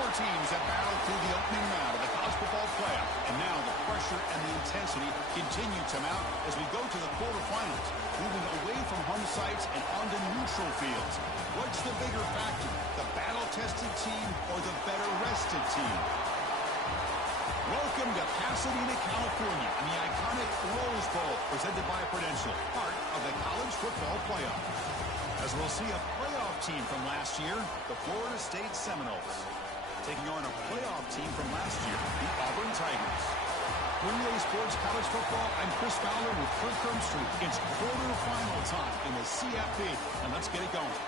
Four teams have battled through the opening round of the college football playoff, and now the pressure and the intensity continue to mount as we go to the quarterfinals, moving away from home sites and onto neutral fields. What's the bigger factor, the battle-tested team or the better-rested team? Welcome to Pasadena, California, and the iconic Rose Bowl, presented by Prudential, part of the college football playoff. As we'll see a playoff team from last year, the Florida State Seminoles, taking on a playoff team from last year, the Auburn Tigers. For EA Sports College Football, I'm Chris Fowler with Kirk Hermstreet. It's quarterfinal time in the CFP, and let's get it going.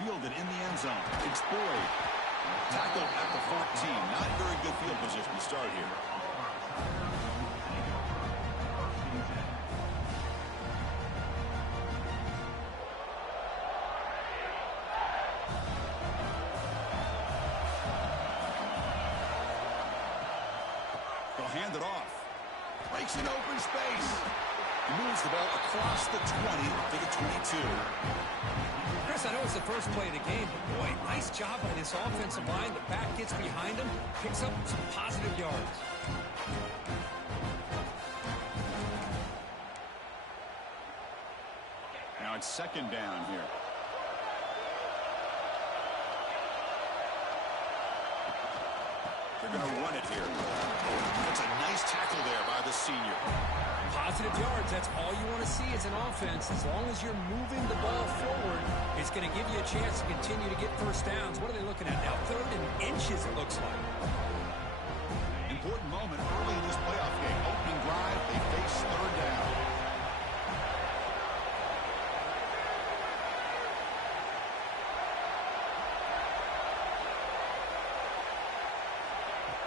Fielded in the end zone. It's Boyd. Tackled at the 14. Not very good field position to start here. They'll hand it off. Breaks an open space. He moves the ball across the 20 to the 22. Chris, I know it's the first play of the game, but boy, nice job by this offensive line. The back gets behind him, picks up some positive yards. Now it's second down here. They're going to run it here. That's a nice tackle there by the senior. Positive yards, that's all you want to see as an offense. As long as you're moving the ball forward, it's going to give you a chance to continue to get first downs. What are they looking at now? 3rd and inches, it looks like. Important moment early in this playoff game. Opening drive, they face 3rd down.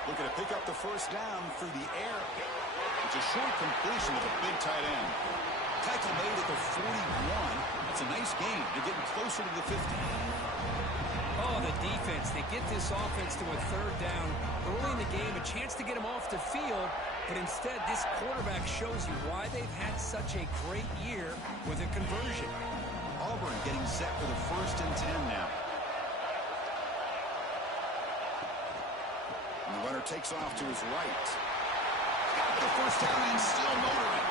Looking to pick up the first down through the air. It's a short completion of a big tight end. Tackle made at the 41. It's a nice gain. They're getting closer to the 50. Oh, the defense. They get this offense to a 3rd down early in the game, a chance to get them off the field, but instead this quarterback shows you why they've had such a great year with a conversion. Auburn getting set for the 1st and 10 now. And the runner takes off to his right. Got the first down and still motoring.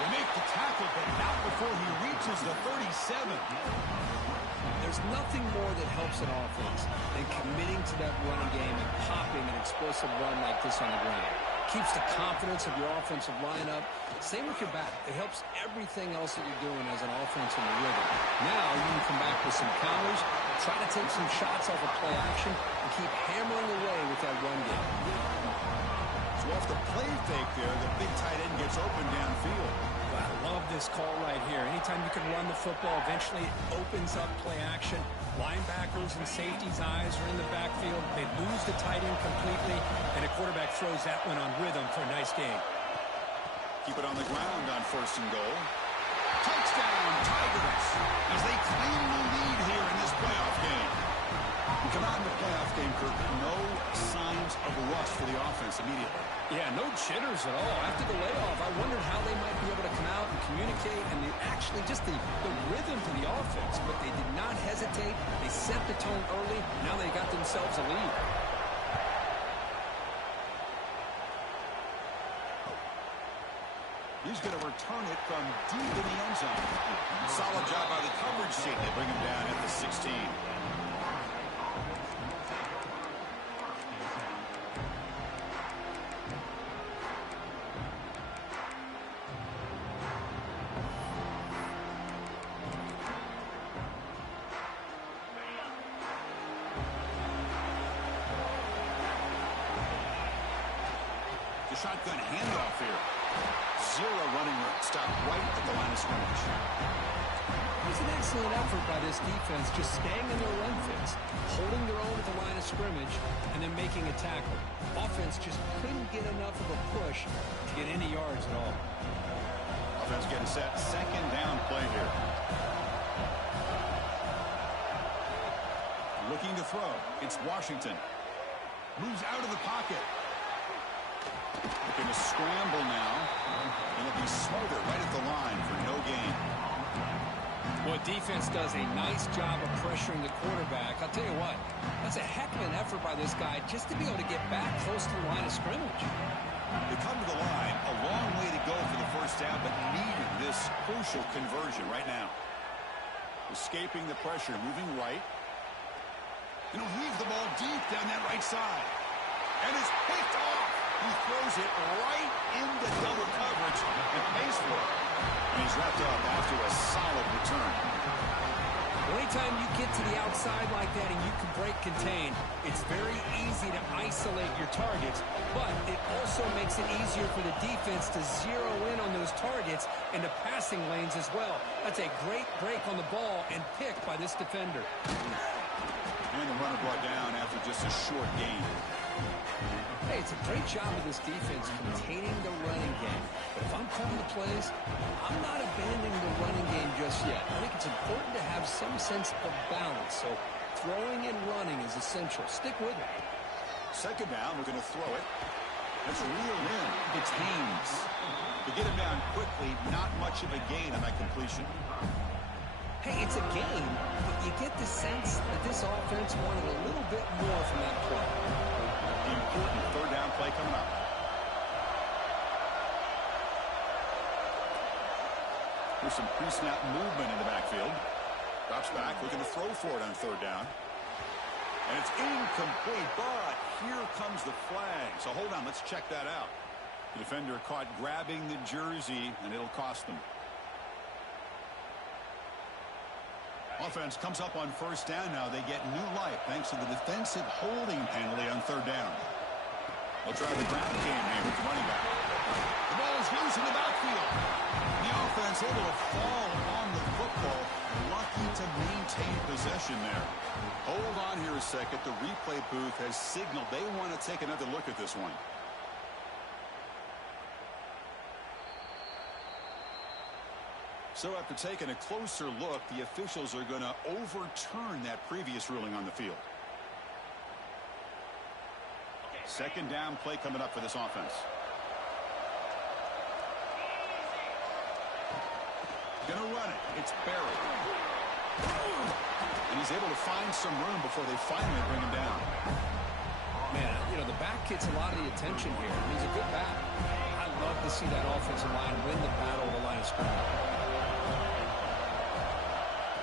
They make the tackle, but not before he reaches the 37. There's nothing more that helps an offense than committing to that running game and popping an explosive run like this on the ground. Keeps the confidence of your offensive lineup. Same with your back. It helps everything else that you're doing as an offense in the rhythm. Now you can come back with some counters, try to take some shots off of play action, and keep hammering away with that run game. So off the play fake there, the big tight end gets open downfield. Well, I love this call right here. Anytime you can run the football, eventually it opens up play action. Linebackers and safeties' eyes are in the backfield. They lose the tight end completely, and a quarterback throws that one on rhythm for a nice gain. Keep it on the ground on 1st and goal. Touchdown, Tigers, as they claim the lead here in this playoff game. We come out in the playoff game, Kirk. No signs of rust for the offense immediately. Yeah, no jitters at all. After the layoff, I wondered how they might be able to come out and communicate and actually just the rhythm to the offense. But they did not hesitate. They set the tone early. Now they got themselves a lead. He's going to return it from deep in the end zone. Solid job by the coverage team. They bring him down at the 16. Shotgun handoff here. Zero running stop right at the line of scrimmage. was an excellent effort by this defense, just staying in their run fits, holding their own at the line of scrimmage, and then making a tackle. Offense just couldn't get enough of a push to get any yards at all. Offense getting set. Second down play here. Looking to throw. It's Washington. Moves out of the pocket. Looking to scramble now. It'll be smothered right at the line for no gain. Well, defense does a nice job of pressuring the quarterback. I'll tell you what, that's a heck of an effort by this guy just to be able to get back close to the line of scrimmage. They come to the line, a long way to go for the first down, but needed this crucial conversion right now. Escaping the pressure, moving right. And he'll heave the ball deep down that right side. And it's picked off. He throws it right into double coverage and pays for it. And he's wrapped up after a solid return. Anytime you get to the outside like that and you can break contain, it's very easy to isolate your targets, but it also makes it easier for the defense to zero in on those targets into passing lanes as well. That's a great break on the ball and pick by this defender. And the runner brought down after just a short gain. Hey, it's a great job of this defense containing the running game. But if I'm calling the plays, I'm not abandoning the running game just yet. I think it's important to have some sense of balance. So throwing and running is essential. Stick with it. Second down, we're going to throw it. That's reeled in. It's Haynes. To get him down quickly, not much of a gain on that completion. Hey, it's a game, but you get the sense that this offense wanted a little bit more from that play. The important third down play coming up. There's some pre-snap movement in the backfield. Drops back, looking to throw for it on third down. And it's incomplete, but here comes the flag. So hold on, let's check that out. The defender caught grabbing the jersey, and it'll cost them. Offense comes up on first down now. They get new life thanks to the defensive holding penalty on third down. They'll try the ground game here with the running back. The ball is loose in the backfield. The offense able to fall on the football. Lucky to maintain possession there. Hold on here a second. The replay booth has signaled they want to take another look at this one. So after taking a closer look, the officials are going to overturn that previous ruling on the field. Second down play coming up for this offense. Going to run it. It's Barry. And he's able to find some room before they finally bring him down. Man, the back gets a lot of the attention here. He's a good back. I love to see that offensive line win the battle of the line of scrimmage.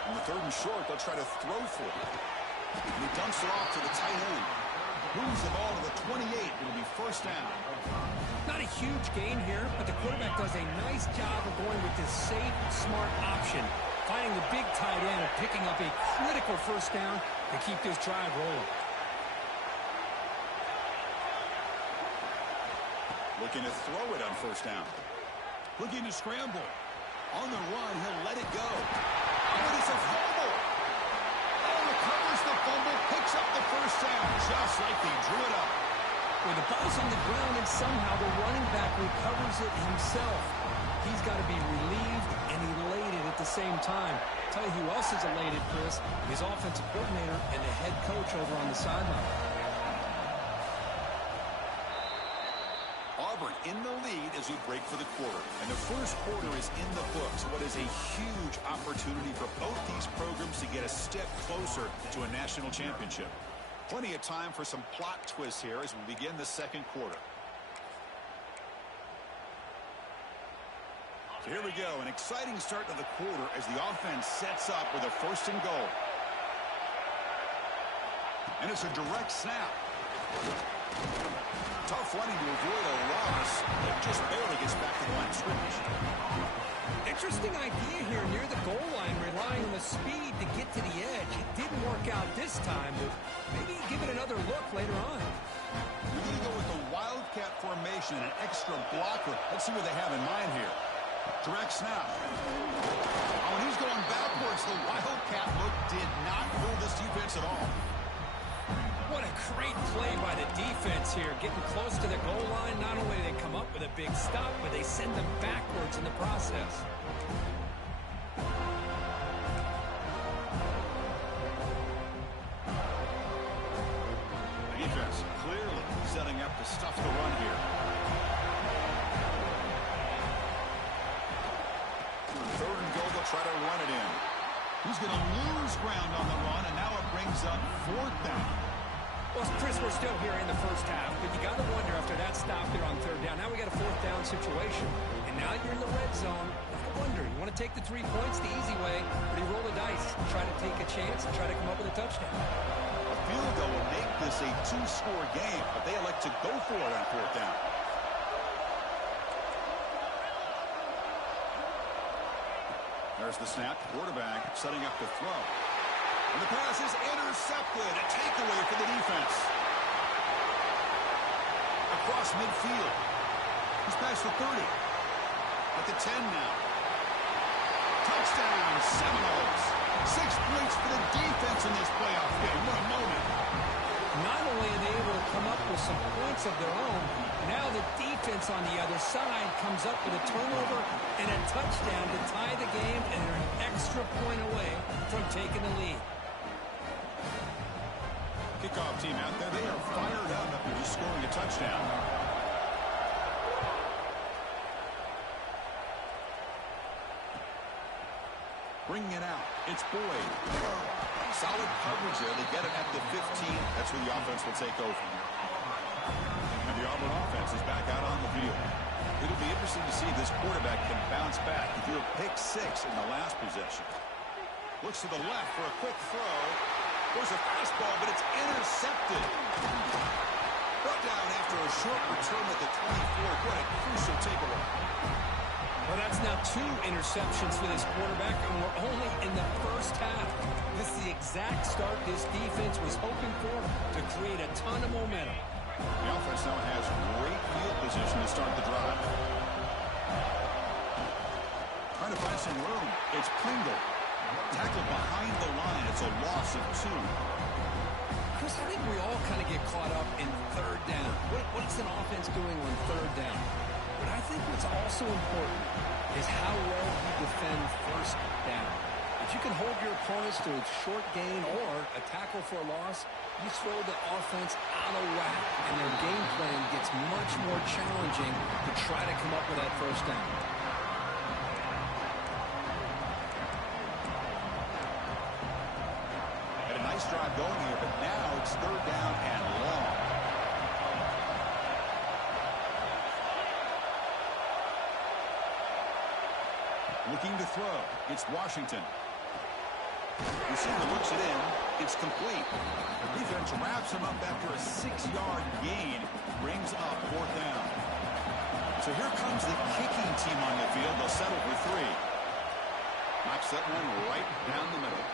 On the third and short, they'll try to throw for it. And he dumps it off to the tight end. Moves the ball to the 28. It'll be first down. Not a huge gain here, but the quarterback does a nice job of going with this safe, smart option, finding the big tight end and picking up a critical first down to keep this drive rolling. Looking to throw it on first down. Looking to scramble. On the run, he'll let it go. Oh, it's a fumble. Oh, recovers the fumble, picks up the first down, just like they drew it up. Well, the ball's on the ground, and somehow the running back recovers it himself. He's got to be relieved and elated at the same time. I'll tell you who else is elated, Chris, his offensive coordinator and the head coach over on the sideline. Auburn in the lead as we break for the quarter. And the first quarter is in the books. What is a huge opportunity for both these programs to get a step closer to a national championship. Plenty of time for some plot twists here as we begin the second quarter. So here we go. An exciting start to the quarter as the offense sets up with a first and goal. And it's a direct snap. Tough running to avoid a loss. It just barely gets back to the line of scrimmage. Interesting idea here near the goal line, relying on the speed to get to the edge. It didn't work out this time, but maybe give it another look later on. We're going to go with the Wildcat formation, an extra blocker. Let's see what they have in mind here. Direct snap. Oh, and he's going backwards yards. The Wildcat look did not fool this defense at all. What a great play by the defense here. Getting close to the goal line, not only do they come up with a big stop, but they send them backwards in the process. The defense clearly setting up to stuff the run here. Third and goal, they'll try to run it in. He's going to lose ground on the run, and now it brings up fourth down. Well, Chris, we're still here in the first half, but you got to wonder after that stop there on third down. Now we got a fourth down situation, and now you're in the red zone. I wonder, you want to take the 3 points the easy way, or do you roll the dice, try to take a chance, and try to come up with a touchdown? A field goal will make this a 2-score game, but they elect to go for it on fourth down. There's the snap. Quarterback setting up to throw. And the pass is intercepted. A takeaway for the defense. Across midfield. He's past the 30. At the 10 now. Touchdown, Seminoles. 6 points for the defense in this playoff game. What a moment. Not only are they able to come up with some points of their own, now the defense on the other side comes up with a turnover and a touchdown to tie the game, and they're an extra point away from taking the lead. Kickoff team out there, they are fired up after just scoring a touchdown. Bringing it out, it's Boyd. Solid coverage there. They get him at the 15. That's where the offense will take over. And the Auburn offense is back out on the field. It'll be interesting to see if this quarterback can bounce back. He threw a pick 6 in the last possession. Looks to the left for a quick throw. There's a fastball, but it's intercepted. Brought down after a short return at the 24. What a crucial takeaway. Well, that's now 2 interceptions for this quarterback, and we're only in the first half. This is the exact start this defense was hoping for to create a ton of momentum. The offense now has great field position to start the drive. Trying to find some room. It's Pringle. Tackled behind the line. It's a loss of 2. Chris, I think we all kind of get caught up in third down. What is an offense doing on third down? But I think what's also important is how well you defend first down. If you can hold your opponents to a short gain or a tackle for a loss, you throw the offense out of whack, and their game plan gets much more challenging to try to come up with that first down. Had a nice drive going here, but now it's third down and long. Looking to throw. It's Washington. Receiver looks it in. It's complete. The defense wraps him up after a 6-yard gain. Brings up fourth down. So here comes the kicking team on the field. They'll settle for 3. Knocks that one right down the middle.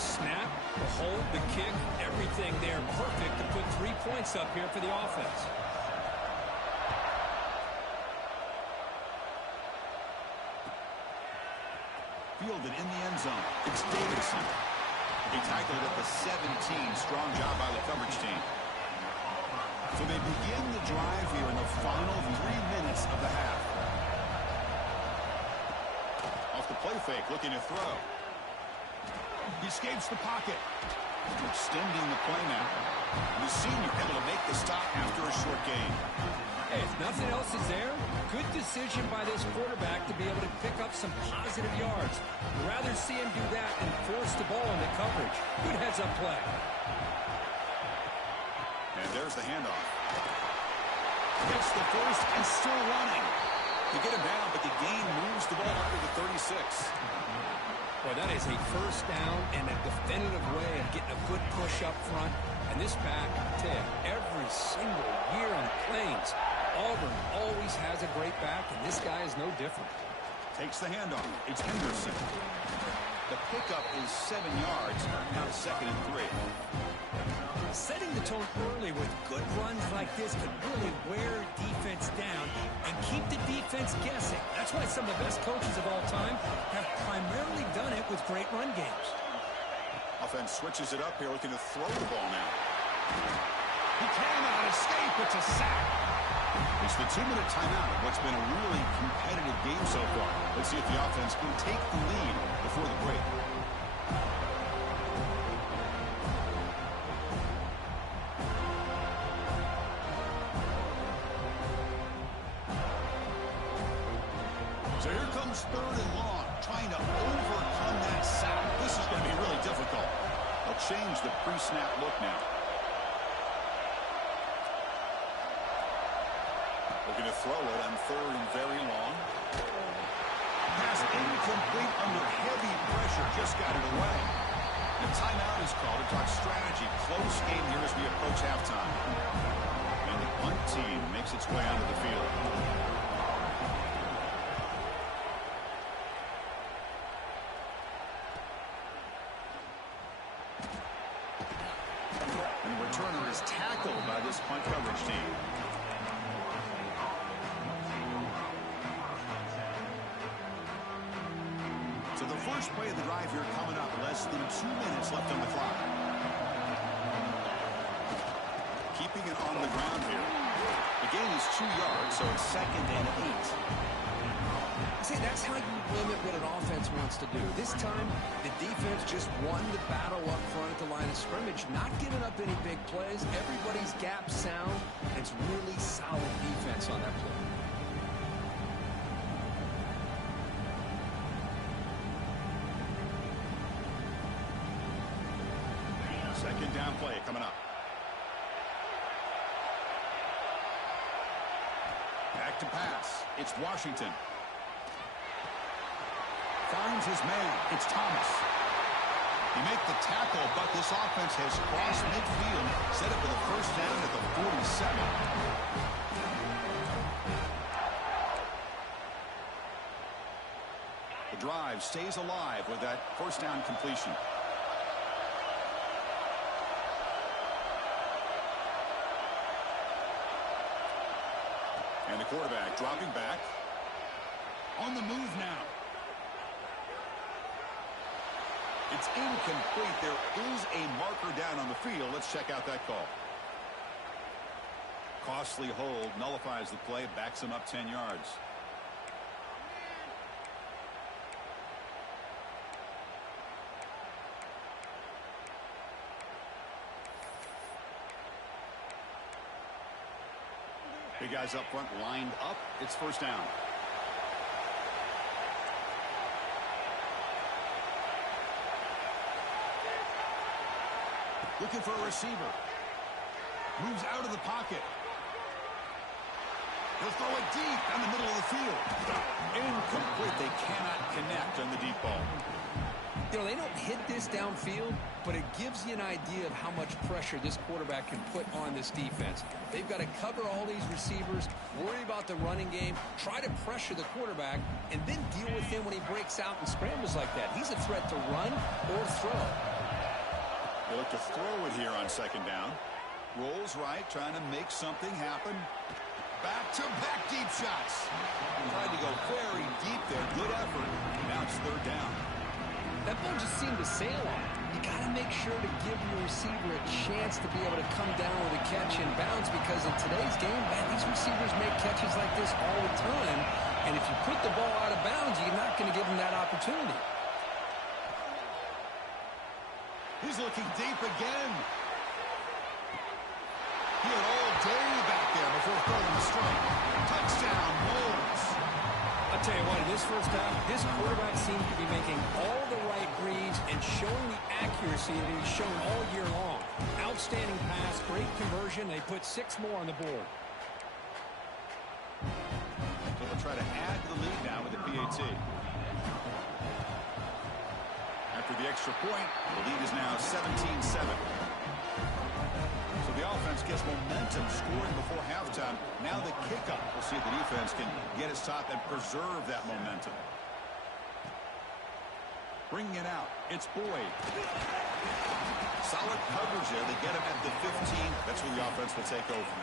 Snap, the hold, the kick, everything there perfect to put 3 points up here for the offense. Fielded in the end zone. It's Davidson. He tackled at the 17. Strong job by the coverage team. So they begin the drive here in the final 3 minutes of the half. Off the play fake, looking to throw. He escapes the pocket. Extending the play now. The senior able to make the stop after a short gain. Hey, if nothing else is there, good decision by this quarterback to be able to pick up some positive yards. I'd rather see him do that than force the ball into coverage. Good heads-up play. And there's the handoff. Gets the first and still running. To get him down, but the gain moves the ball up to the 36. Well, that is a first down and a definitive way of getting a good push up front. And this back, I tell you, every single year on the Plains, Auburn always has a great back, and this guy is no different. Takes the handoff. It's Henderson. The pickup is 7 yards. Now 2nd and 3. Setting the tone early with good runs like this could really wear defense down and keep the defense guessing. That's why some of the best coaches of all time have primarily done it with great run games. Offense switches it up here, looking to throw the ball now. He cannot escape. It's a sack. It's the 2-minute timeout of what's been a really competitive game so far. Let's see if the offense can take the lead before the break. So here comes 3rd and long, trying to overcome that sack. This is going to be really difficult. They'll change the pre-snap look now. Looking to throw it on 3rd and very long. Pass incomplete under heavy pressure. Just got it away. The timeout is called to talk strategy. Close game here as we approach halftime. And the punt team makes its way onto the field. And the returner is tackled by this punt coverage team. So the first play of the drive here coming up. Less than 2 minutes left on the clock. Keeping it on the ground here. The gain is 2 yards, so it's 2nd and 8. See, that's how you limit what an offense wants to do. This time, the defense just won the battle up front at the line of scrimmage, not giving up any big plays. Everybody's gap sound. It's really solid defense on that play. 2nd down play coming up. Back to pass. It's Washington. Finds his man. It's Thomas. He makes the tackle, but this offense has crossed midfield. Set up with a 1st down at the 47. The drive stays alive with that 1st down completion. And the quarterback dropping back. On the move now. It's incomplete. There is a marker down on the field. Let's check out that call. Costly hold, nullifies the play, backs him up 10 yards. Big guys up front lined up. It's 1st down. Looking for a receiver. Moves out of the pocket. He'll throw it deep down the middle of the field. Incomplete. They cannot connect on the deep ball. You know, they don't hit this downfield, but it gives you an idea of how much pressure this quarterback can put on this defense. They've got to cover all these receivers, worry about the running game, try to pressure the quarterback, and then deal with him when he breaks out and scrambles like that. He's a threat to run or throw. They look to throw it here on 2nd down. Rolls right, trying to make something happen. Back-to-back deep shots. Tried to go very deep there. Good effort. Now it's 3rd down. That ball just seemed to sail on. You got to make sure to give your receiver a chance to be able to come down with a catch and bounce, because in today's game, man, these receivers make catches like this all the time. And if you put the ball out of bounds, you're not going to give them that opportunity. He's looking deep again. He had all day back there before throwing the strike. Touchdown, Wolves. I'll tell you what, in this 1st half, this quarterback seems to be making all the right reads and showing the accuracy that he's shown all year long. Outstanding pass, great conversion. They put 6 more on the board. So they'll try to add to the lead now with the PAT. After the extra point, the lead is now 17-7. So the offense gets momentum, scoring before halftime. Now the kickoff. We'll see if the defense can get a stop and preserve that momentum. Bringing it out, it's Boyd. Solid coverage there. They get him at the 15. That's where the offense will take over.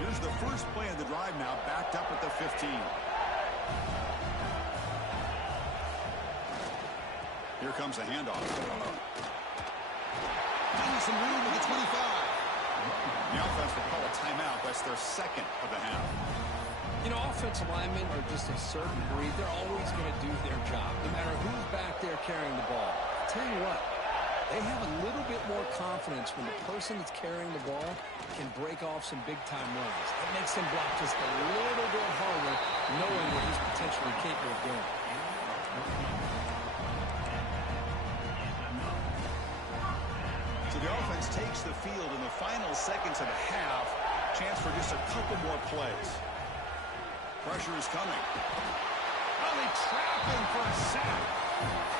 Here's the first play of the drive now, backed up at the 15. Here comes a handoff. Finding some room with the 25. The offense will call a timeout. That's their second of the half. You know, offensive linemen are just a certain breed. They're always going to do their job, no matter who's back there carrying the ball. I'll tell you what, they have a little bit more confidence when the person that's carrying the ball can break off some big-time runs. It makes them block just a little bit harder, knowing what he's potentially capable of doing. So the offense takes the field in the final seconds of the half. Chance for just a couple more plays. Pressure is coming. Oh, they trap him for a sack.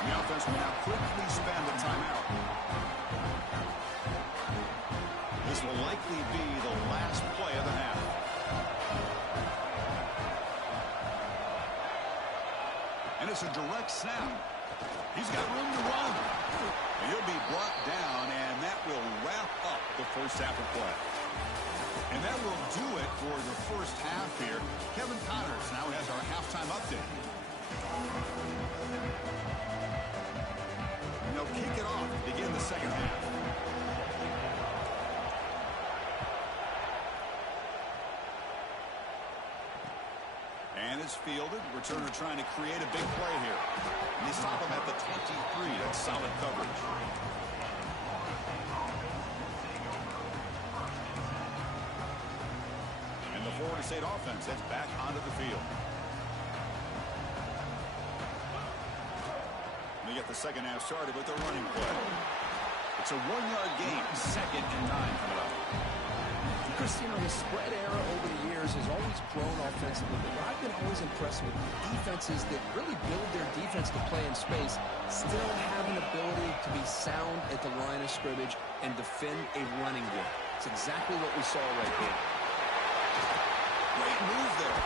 The offense will now quickly spend a timeout. This will likely be the last play of the half. And it's a direct snap. He's got room to run. He'll be brought down, and that will wrap up the first half of play. And that will do it for the first half here. Kevin Connors now has our halftime update. And they'll kick it off to begin the second half. And it's fielded. Returner trying to create a big play here. And they stop him at the 23. That's solid coverage. And the Florida State offense heads back onto the field. They get the second half started with a running play. It's a 1-yard gain, 2nd and 9 coming up. Chris, you know, the spread era over the years has always grown offensively, but I've been always impressed with defenses that really build their defense to play in space, still have an ability to be sound at the line of scrimmage and defend a running game. It's exactly what we saw right here. Great move there.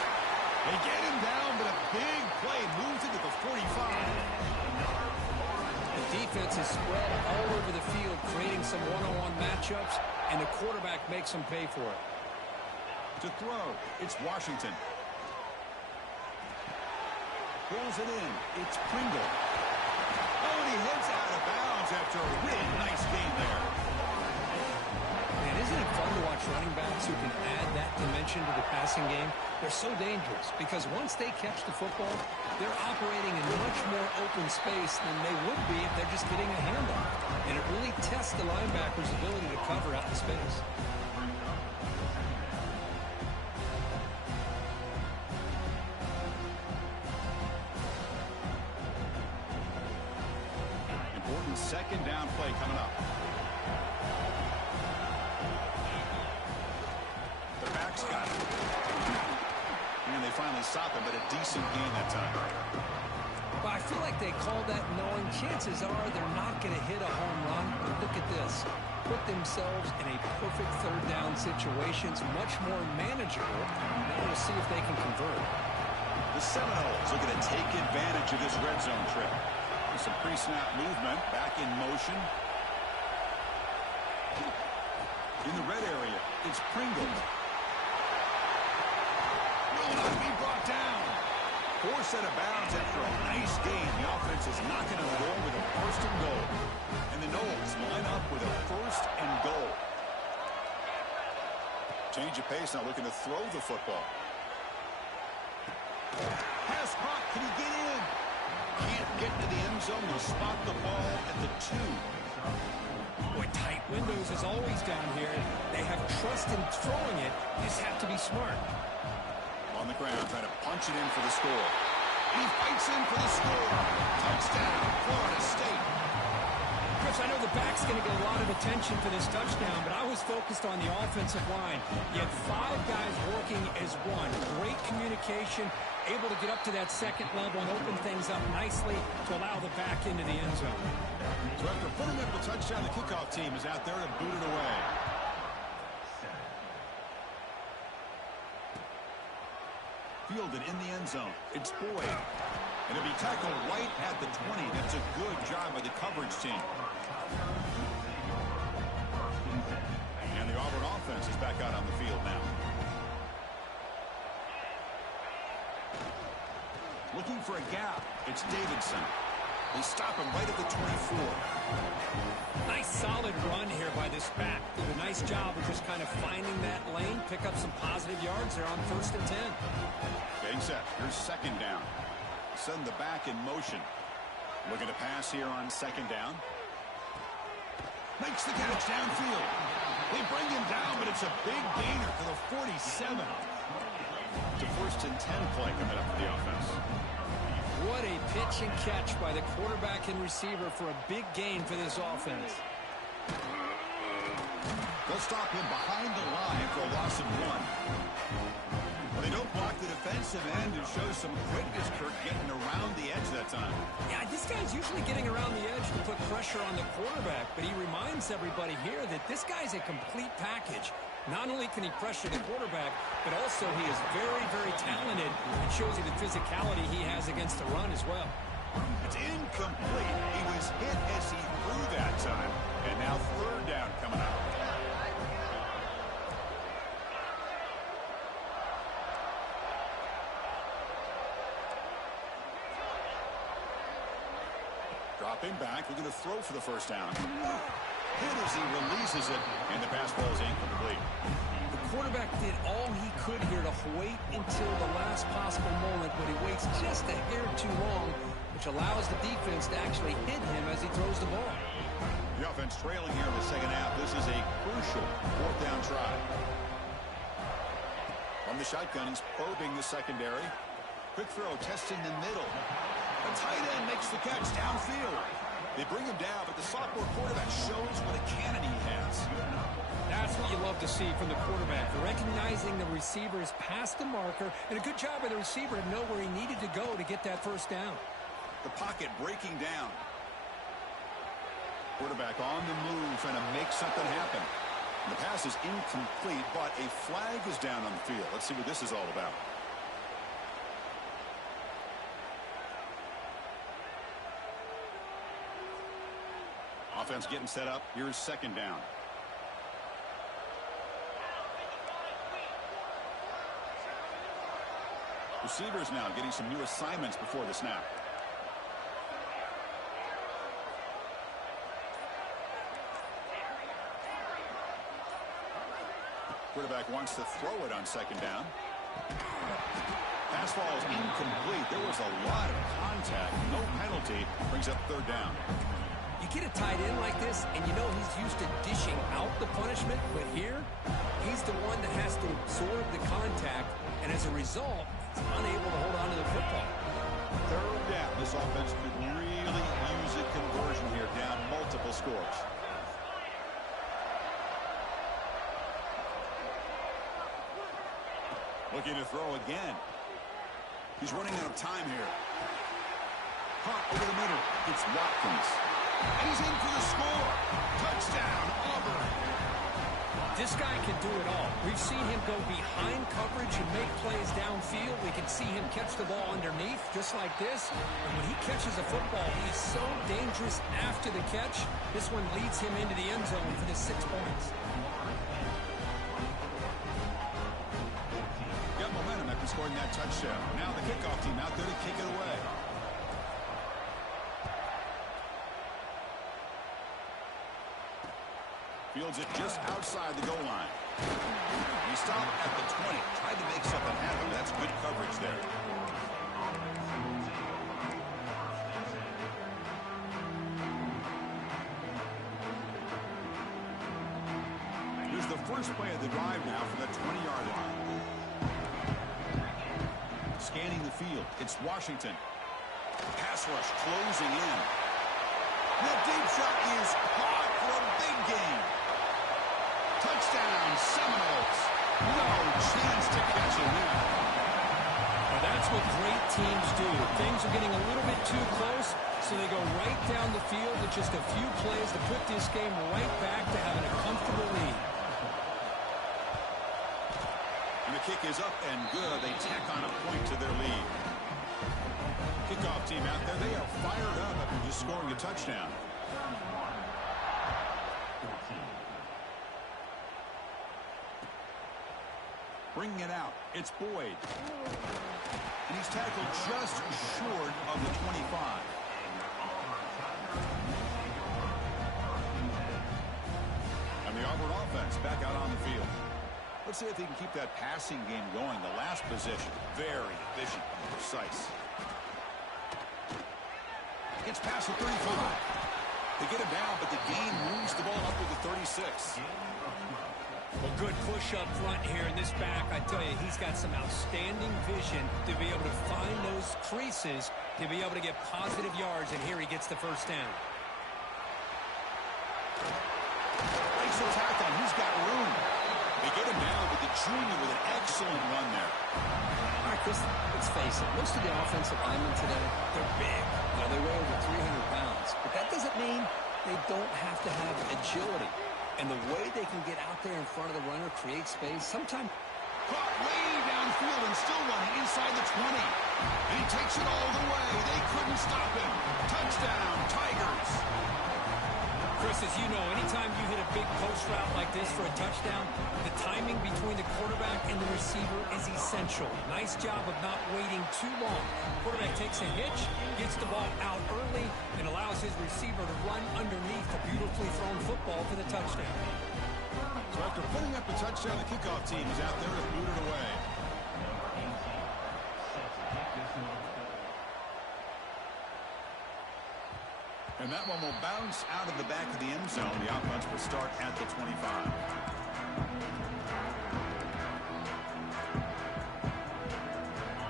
They get him down, but a big play moves into the 45. The defense is spread all over the field, creating some one-on-one matchups, and the quarterback makes them pay for it. To throw, it's Washington. Pulls it in. It's Pringle. Oh, and he heads out of bounds after a really nice gain there. Man, isn't it fun to watch running backs who can add that dimension to the passing game? They're so dangerous because once they catch the football, they're operating in much more open space than they would be if they're just getting a handoff. And it really tests the linebacker's ability to cover out the space. Important second down play coming up. The back's got it. And they finally stop him, but a decent gain that time. Well, I feel like they called that knowing chances are they're not going to hit a home run. But look at this. Put themselves in a perfect third down situations, much more manageable. Now we'll see if they can convert. The Seminoles looking to take advantage of this red zone trip. With some pre-snap movement, back in motion. In the red area, it's Pringle. Will not be brought down. Forced out of bounds after a nice gain. The offense is knocking on the door with a first and goal. And the Noles line up with a first and goal. Change of pace, now looking to throw the football. Pass caught. Can he get in? Can't get to the end zone. They'll spot the ball at the 2. Boy, tight windows is always down here. They have trust in throwing it. Just have to be smart. On the ground, trying to punch it in for the score. And he fights in for the score. Touchdown, Florida State. Chris, I know the back's going to get a lot of attention for this touchdown, but I was focused on the offensive line. You had 5 guys working as one. Great communication, able to get up to that second level and open things up nicely to allow the back into the end zone. So after putting up a touchdown, the kickoff team is out there to boot it away. Fielded in the end zone. It's Boyd. And he'll be tackled right at the 20. That's a good job by the coverage team. And the Auburn offense is back out on the field now. Looking for a gap. It's Davidson. They stop him right at the 24. Nice solid run here by this back. Did a nice job of just kind of finding that lane, pick up some positive yards there on 1st and 10. Getting set. Here's 2nd down. Send the back in motion. Looking to pass here on 2nd down. Makes the catch downfield. They bring him down, but it's a big gainer to the 47. To 1st and 10 play coming up for the offense. What a pitch and catch by the quarterback and receiver for a big gain for this offense. They'll stop him behind the line for a loss of 1. They don't block the defensive end and show some quickness, Kirk, getting around the edge that time. Yeah, this guy's usually getting around the edge to put pressure on the quarterback, but he reminds everybody here that this guy's a complete package. Not only can he pressure the quarterback, but also he is very, very talented and shows you the physicality he has against the run as well. It's incomplete. He was hit as he threw that time. And now 3rd down coming up. Dropping back, looking to throw for the 1st down. Hit as he releases it, and the pass ball is incomplete. The quarterback did all he could here to wait until the last possible moment, but he waits just a hair too long, which allows the defense to actually hit him as he throws the ball. The offense trailing here in the 2nd half. This is a crucial 4th down try. From the shotgun, he's probing the secondary. Quick throw, testing the middle. The tight end makes the catch downfield. They bring him down, but the sophomore quarterback shows what a cannon he has. That's what you love to see from the quarterback. Recognizing the receiver is past the marker, and a good job by the receiver to know where he needed to go to get that 1st down. The pocket breaking down. Quarterback on the move, trying to make something happen. The pass is incomplete, but a flag is down on the field. Let's see what this is all about. Offense getting set up. Here's 2nd down. Receivers now getting some new assignments before the snap. Quarterback wants to throw it on 2nd down. Pass ball is incomplete. There was a lot of contact. No penalty. Brings up 3rd down. You get a tight end like this, and you know he's used to dishing out the punishment, but here, he's the one that has to absorb the contact, and as a result, he's unable to hold on to the football. 3rd down. This offense could really use a conversion here, down multiple scores. Looking to throw again. He's running out of time here. Hot over the middle. It's Watkins. And he's in for the score. Touchdown, Auburn. This guy can do it all. We've seen him go behind coverage and make plays downfield. We can see him catch the ball underneath, just like this. And when he catches a football, he's so dangerous after the catch. This one leads him into the end zone for the 6 points. Got momentum after scoring that touchdown. Now the kickoff team out there to kick it away. Fields it just outside the goal line. He stopped at the 20. Tried to make something happen. That's good coverage there. Here's the first play of the drive now from the 20-yard line. Scanning the field. It's Washington. Pass rush closing in. That deep shot is caught for a big gain. Touchdown, Seminoles. No chance to catch him now. Well, that's what great teams do. Things are getting a little bit too close, so they go right down the field with just a few plays to put this game right back to having a comfortable lead. And the kick is up and good. They tack on a point to their lead. Kickoff team out there, they are fired up after just scoring a touchdown. Bringing it out, it's Boyd. And he's tackled just short of the 25. And the Auburn offense back out on the field. Let's see if they can keep that passing game going. The last possession, very efficient and precise. Gets past the 35. They get him down, but the gain moves the ball up to the 36. Well, good push up front here in this back. I tell you, he's got some outstanding vision to be able to find those creases, to be able to get positive yards, and here he gets the first down. Breaks the tackle, and he's got room. They get him down with the junior with an excellent run there. All right, Chris, let's face it. Most of the offensive linemen today, they're big. You know, they weigh over 300 pounds. But that doesn't mean they don't have to have agility. And the way they can get out there in front of the runner, create space, sometimes... Caught way downfield and still running inside the 20. He takes it all the way. They couldn't stop him. Touchdown, Tigers. Chris, as you know, anytime you hit a big post route like this for a touchdown, the timing between the quarterback and the receiver is essential. Nice job of not waiting too long. Quarterback takes a hitch, gets the ball out early, and allows his receiver to run underneath the beautifully thrown football for the touchdown. So after putting up a touchdown, the kickoff team is out there to boot it away. And that one will bounce out of the back of the end zone. The offense will start at the 25.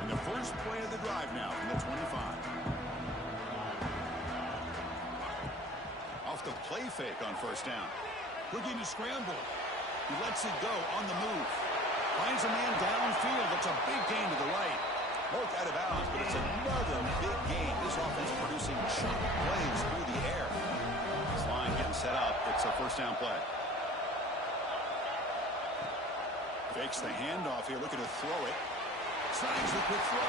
And the first play of the drive now from the 25. Off the play fake on first down. Looking to scramble. He lets it go on the move. Finds a man downfield. That's a big gain to the right. Broke out of bounds, but it's another big game. This offense producing chunk plays through the air. This line getting set up. It's a first down play. Fakes the handoff here, looking to throw it. Signs the quick throw.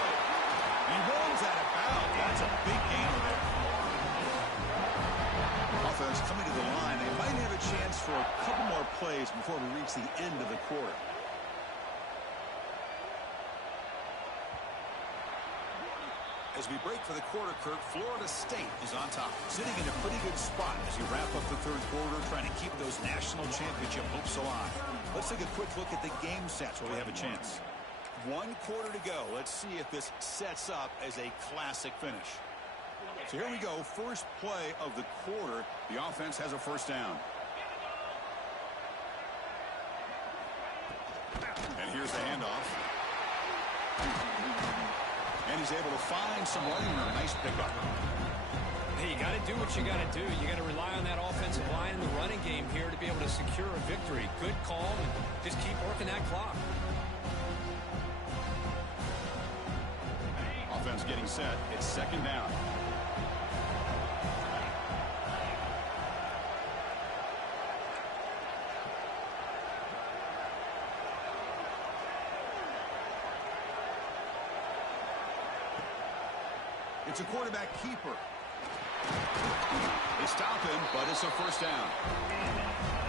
He rolls out of bounds. That's a big gain there. Offense coming to the line. They might have a chance for a couple more plays before we reach the end of the quarter. As we break for the quarter, Kirk, Florida State is on top, sitting in a pretty good spot as you wrap up the third quarter, trying to keep those national championship hopes alive. Let's take a quick look at the game sets where we have a chance. 1 quarter to go. Let's see if this sets up as a classic finish. So here we go. First play of the quarter. The offense has a first down. And here's the handoff. And he's able to find some running room. Nice pickup. Hey, you got to do what you got to do. You got to rely on that offensive line in the running game here to be able to secure a victory. Good call, and just keep working that clock. Offense getting set. It's second down. It's a quarterback keeper. They stop him, but it's a first down.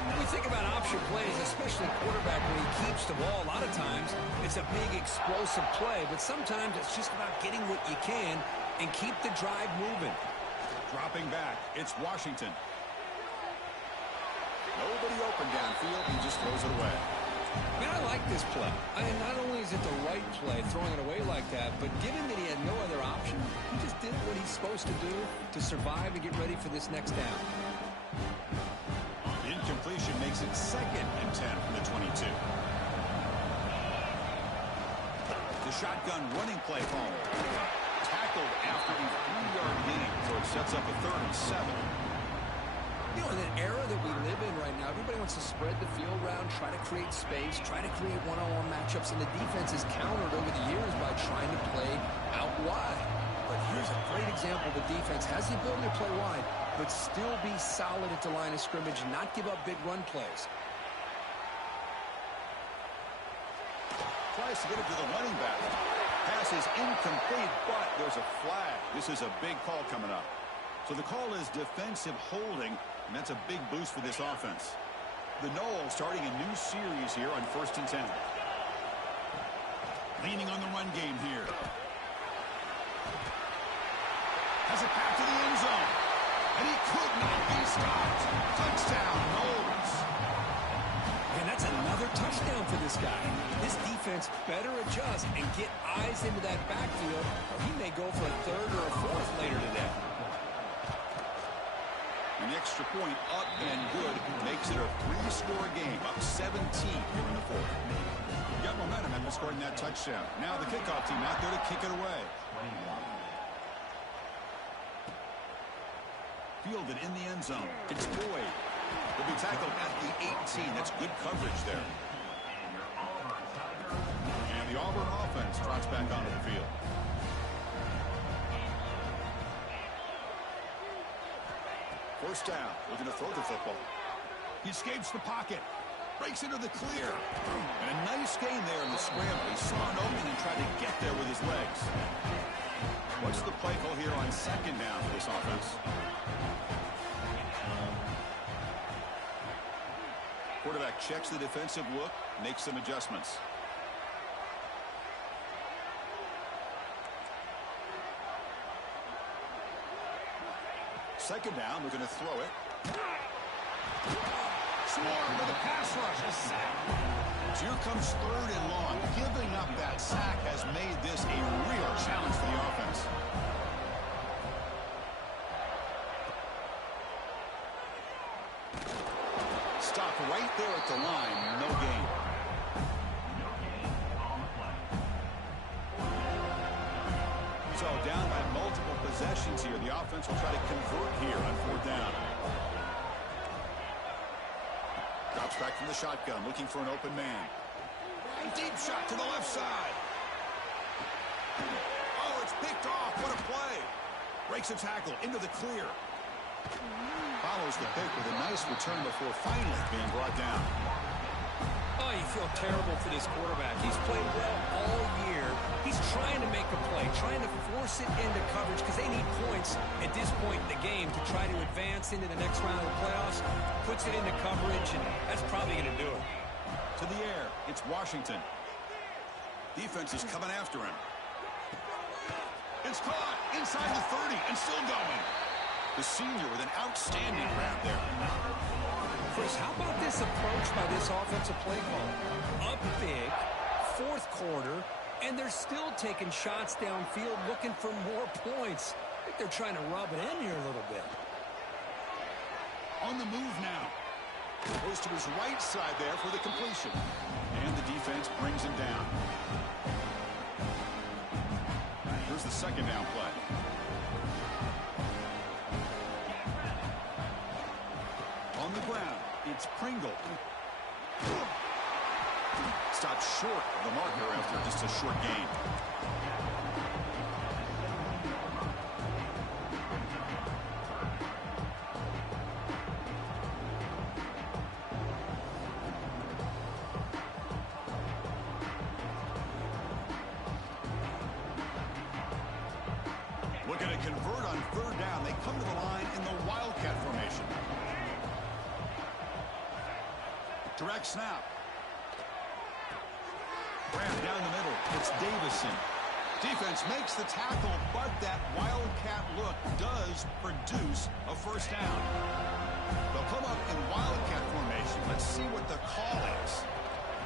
When we think about option plays, especially quarterback, when he keeps the ball, a lot of times it's a big explosive play, but sometimes it's just about getting what you can and keep the drive moving. Dropping back, it's Washington. Nobody open downfield, he just throws it away. Man, I like this play. I mean, not only is it the right play, throwing it away like that, but given that he had no other option, he just did what he's supposed to do to survive and get ready for this next down. The incompletion makes it 2nd and 10 from the 22. The shotgun running play home. Tackled after a 3-yard gain, so it sets up a 3rd and 7. You know, in an era that we live in right now, everybody wants to spread the field around, try to create space, try to create one-on-one matchups, and the defense is countered over the years by trying to play out wide. But here's a great example. The defense has the ability to play wide, but still be solid at the line of scrimmage, not give up big run plays. Tries to get it to the running back. Pass pass is incomplete, but there's a flag. This is a big call coming up. So the call is defensive holding, and that's a big boost for this offense. The Noles starting a new series here on 1st and 10. Leaning on the run game here. Has it back to the end zone. And he could not be stopped. Touchdown, Noles. And that's another touchdown for this guy. This defense better adjust and get eyes into that backfield, or he may go for a third or a fourth later today. An extra point up and good makes it a 3-score game, up 17 here in the fourth. Got momentum after scoring that touchdown. Now the kickoff team out there to kick it away. Fielded in the end zone. It's Boyd. Will be tackled at the 18. That's good coverage there. And the Auburn offense trots back onto the field. First down, looking to throw the football. He escapes the pocket. Breaks into the clear. And a nice gain there in the scramble. He saw an opening and tried to get there with his legs. What's the play call here on 2nd down for this offense? Quarterback checks the defensive look, makes some adjustments. Second down, looking to throw it. Smart with a pass rush, a sack. So here comes 3rd and long. Giving up that sack has made this a real challenge for the offense. Stop right there at the line, no gain. So down by multiple possessions here. The offense will try to convert here on 4th down. Drops back from the shotgun, looking for an open man. Deep shot to the left side. Oh, it's picked off. What a play. Breaks a tackle into the clear. Follows the pick with a nice return before finally being brought down. Oh, you feel terrible for this quarterback. He's played well all year. He's trying to make a play, trying to force it into coverage because they need points at this point in the game to try to advance into the next round of the playoffs. Puts it into coverage, and that's probably going to do it. To the air, it's Washington. Defense is coming after him. It's caught inside the 30 and still going. The senior with an outstanding grab there. Chris, how about this approach by this offensive play call? Up big, 4th quarter, and they're still taking shots downfield looking for more points. I think they're trying to rub it in here a little bit. On the move now. Goes to his right side there for the completion. And the defense brings him down. Here's the 2nd down play. On the ground, it's Pringle. Stopped short of the marker after just a short gain. Looking to convert on 3rd down. They come to the line in the Wildcat formation. Direct snap. Grab down the middle. It's Davison. Defense makes the tackle, but that Wildcat look does produce a 1st down. They'll come up in Wildcat formation. Let's see what the call is.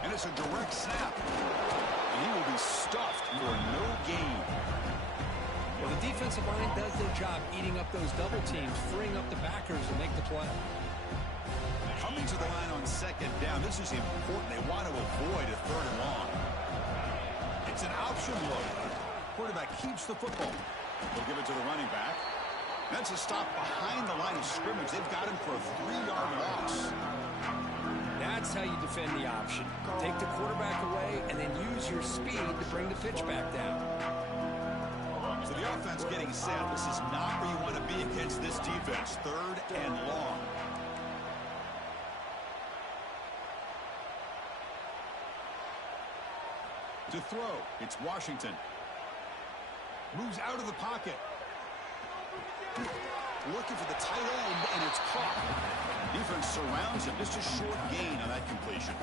And it's a direct snap. And he will be stuffed for no gain. Well, the defensive line does their job eating up those double teams, freeing up the backers to make the play. Coming to the line on 2nd down. This is important. They want to avoid a 3rd and long. It's an option look. Quarterback keeps the football. They'll give it to the running back. That's a stop behind the line of scrimmage. They've got him for a 3-yard loss. That's how you defend the option. Take the quarterback away and then use your speed to bring the pitch back down. So the offense getting set. This is not where you want to be against this defense. 3rd and long. To throw, it's Washington. Moves out of the pocket. Looking for the tight end, and it's caught. Defense surrounds him. Just a short gain on that completion.